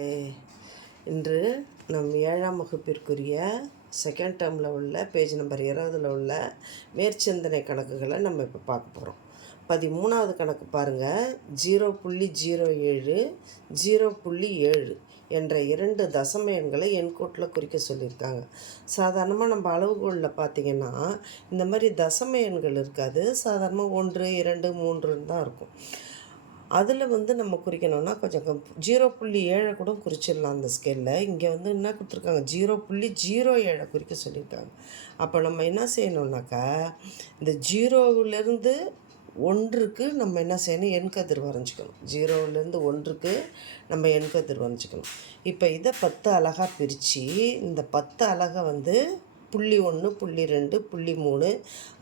இன்று நம் 7ஆம் வகுப்பிற்குரிய செகண்ட் டேர்மில் உள்ள பேஜ் நம்பர் 20 உள்ள மேற்சிந்தனை கணக்குகளை நம்ம இப்போ பார்க்க போகிறோம். 13வது கணக்கு பாருங்கள். 0.07 0.7 என்ற 2 தசம எண்களை எண்கோட்டில் குறிக்க சொல்லியிருக்காங்க. சாதாரணமாக நம்ம அளவுகோலில் பார்த்திங்கன்னா இந்த மாதிரி தசம எண்கள் இருக்காது. சாதாரணமாக 1 2 3 தான் இருக்கும். அதில் நம்ம குறிக்கணும்னா கொஞ்சம் 0.7 கூட குறிச்சிடலாம் அந்த ஸ்கேலில். இங்கே என்ன கொடுத்துருக்காங்க, 0.07 குறிக்க சொல்லியிருக்காங்க. அப்போ நம்ம என்ன செய்யணுன்னாக்கா, இந்த 0விலேருந்து 1க்கு நம்ம என்ன செய்யணும், எண்கதிர் வரைஞ்சிக்கணும். 0விலேருந்து 1க்கு நம்ம எண்கதிர் வரைஞ்சிக்கணும். இப்போ இதை 10 அலகாக பிரித்து இந்த 10 அலகை 0.1 0.2 0.3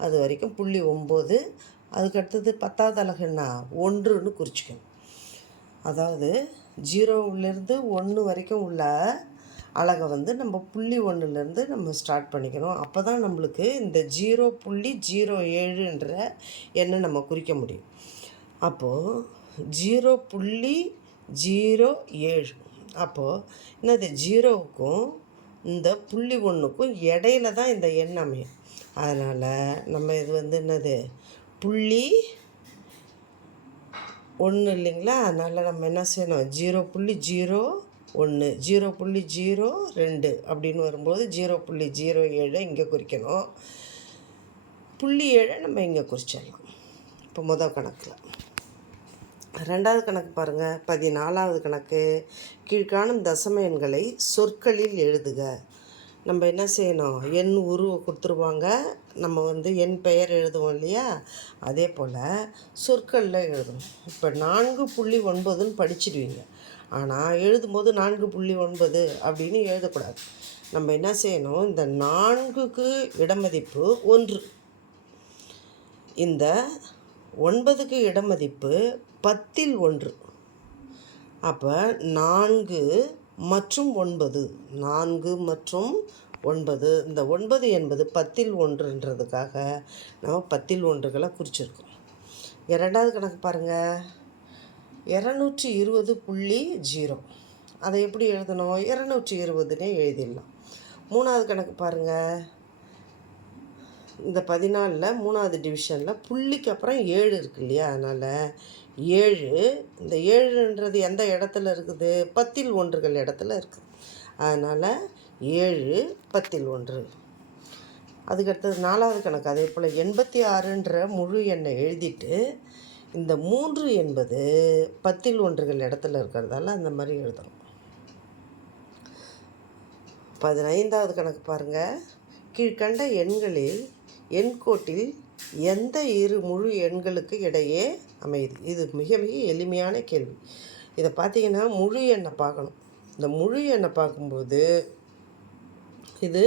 அது வரைக்கும் 0.9 அதுக்கடுத்தது 10வது அலகு என்ன 1ன்னு குறிச்சிக்கணும். அதாவது 0விலேருந்து 1 வரைக்கும் உள்ள அலகை நம்ம 0.1லேருந்து நம்ம ஸ்டார்ட் பண்ணிக்கணும். அப்போ தான் நம்மளுக்கு இந்த 0.07ன்ற எண்ணை நம்ம குறிக்க முடியும். அப்போது 0.07 அப்போது என்னது 0வுக்கும் இந்த 0.1க்கும் இடையில தான் இந்த எண் அமையும். அதனால் நம்ம இது என்னது 0.1 இல்லைங்களா. அதனால் நம்ம என்ன செய்யணும், 0.01 0.02 அப்படின்னு வரும்போது 0.07 இங்கே குறிக்கணும். 0.7 நம்ம இங்கே குறிச்சிடலாம். இப்போ முதல் கணக்கில். ரெண்டாவது கணக்கு பாருங்கள். 14வது கணக்கு. கீழ்காணும் தசம எண்களை சொற்களில் எழுதுக. நம்ம என்ன செய்யணும், எண் உருவ கொடுத்துருவாங்க, நம்ம எண் பெயர் எழுதுவோம் இல்லையா, அதே போல் சொற்களில் எழுதணும். இப்போ 4.9ன்னு படிச்சிடுவீங்க. ஆனால் எழுதும்போது 4.9 அப்படின்னு எழுதக்கூடாது. நம்ம என்ன செய்யணும், இந்த 4க்கு இடமதிப்பு 1, இந்த 9க்கு இடமதிப்பு 10ல் 1. அப்போ 4 மற்றும் 9, 4 மற்றும் 9, இந்த 9 என்பது 10ல் 1ன்றதுக்காக நம்ம 10ல் 1களை குறிச்சிருக்கோம். இரண்டாவது கணக்கு பாருங்கள். 220.0 அதை எப்படி எழுதணும், 220ன்னே எழுதிடலாம். மூணாவது கணக்கு பாருங்கள். இந்த 14ல் 3வது டிவிஷனில் புள்ளிக்கு அப்புறம் 7 இருக்கு இல்லையா, அதனால் 7, இந்த 7ன்றது எந்த இடத்துல இருக்குது, 10ல் 1கள் இடத்துல இருக்குது. அதனால் 7 10ல் 1. அதுக்கடுத்தது 4வது கணக்கு. அதே போல் 86ன்ற முழு எண்ணை எழுதிட்டு இந்த 3 என்பது 10ல் 1கள் இடத்துல இருக்கிறதால அந்த மாதிரி எழுதணும். 15வது கணக்கு பாருங்கள். கீழ்கண்ட எண்களில் எண்கோட்டில் எந்த இரு முழு எண்களுக்கு இடையே அமையுது. இது மிக மிக எளிமையான கேள்வி. இதை பார்த்திங்கன்னா முழு எண்ணை பார்க்கணும். இந்த முழு எண்ணை பார்க்கும்போது இது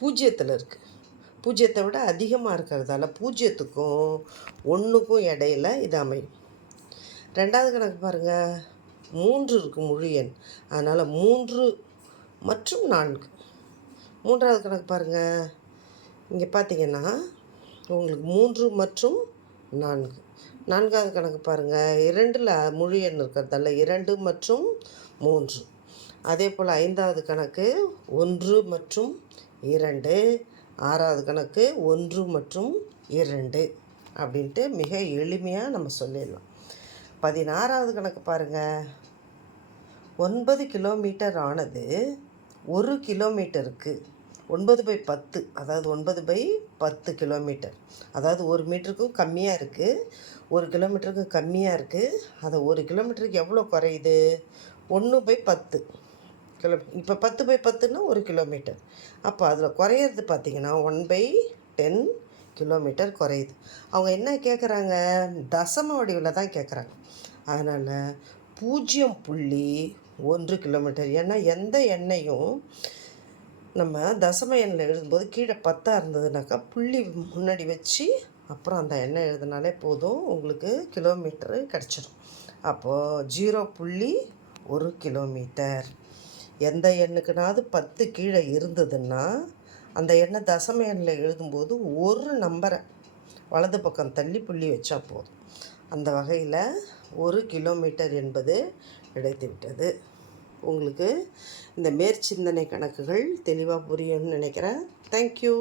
0த்தில் இருக்குது. 0த்தை விட அதிகமாக இருக்கிறதால 0த்துக்கும் 1க்கும் இடையில் இது அமையும். ரெண்டாவது கணக்கு பாருங்கள். 3 இருக்குது முழு எண், அதனால் 3 மற்றும் 4. மூன்றாவது கணக்கு பாருங்கள். இங்கே பார்த்திங்கன்னா உங்களுக்கு 3 மற்றும் 4. நான்காவது கணக்கு பாருங்கள். 2ல் முழு எண் இருக்கிறதால 2 மற்றும் 3. அதே போல் 5வது கணக்கு 1 மற்றும் 2. 6வது கணக்கு 1 மற்றும் 2 அப்படின்ட்டு மிக எளிமையாக நம்ம சொல்லிடலாம். 16வது கணக்கு பாருங்கள். 9 கிலோமீட்டர் ஆனது 1 கிலோமீட்டருக்கு 9/10, அதாவது 9/10 கிலோமீட்டர், அதாவது 1 மீட்டருக்கும் கம்மியாக இருக்குது, 1 கிலோமீட்டருக்கு கம்மியாக இருக்குது. அதை 1 கிலோமீட்டருக்கு எவ்வளோ குறையுது, 1/10 கிலோ. இப்போ 10/10ன்னா 1 கிலோமீட்டர். அப்போ அதில் குறையிறது பார்த்திங்கன்னா 1/10 கிலோமீட்டர் குறையுது. அவங்க என்ன கேட்குறாங்க, தசம வடிவில் தான் கேட்குறாங்க. அதனால் 0.1 கிலோமீட்டர். ஏன்னா எந்த எண்ணையும் நம்ம தசம எண்ணில் எழுதும்போது கீழே 10 இருந்ததுனாக்கா புள்ளி முன்னாடி வச்சு அப்புறம் அந்த எண்ணை எழுதினாலே போதும், உங்களுக்கு கிலோமீட்டரு கிடச்சிடும். அப்போது 0.1 கிலோமீட்டர். எந்த எண்ணுக்குனாவது 10 கீழே இருந்ததுன்னா அந்த எண்ணை தசம எண்ணில் எழுதும்போது ஒரு நம்பரை வலது பக்கம் தள்ளி புள்ளி வச்சா போதும். அந்த வகையில் 1 கிலோமீட்டர் என்பது கிடைத்து விட்டது. உங்களுக்கு இந்த மேற்சிந்தனை கணக்குகள் தெளிவாக புரியும்னு நினைக்கிறேன். தேங்க்யூ.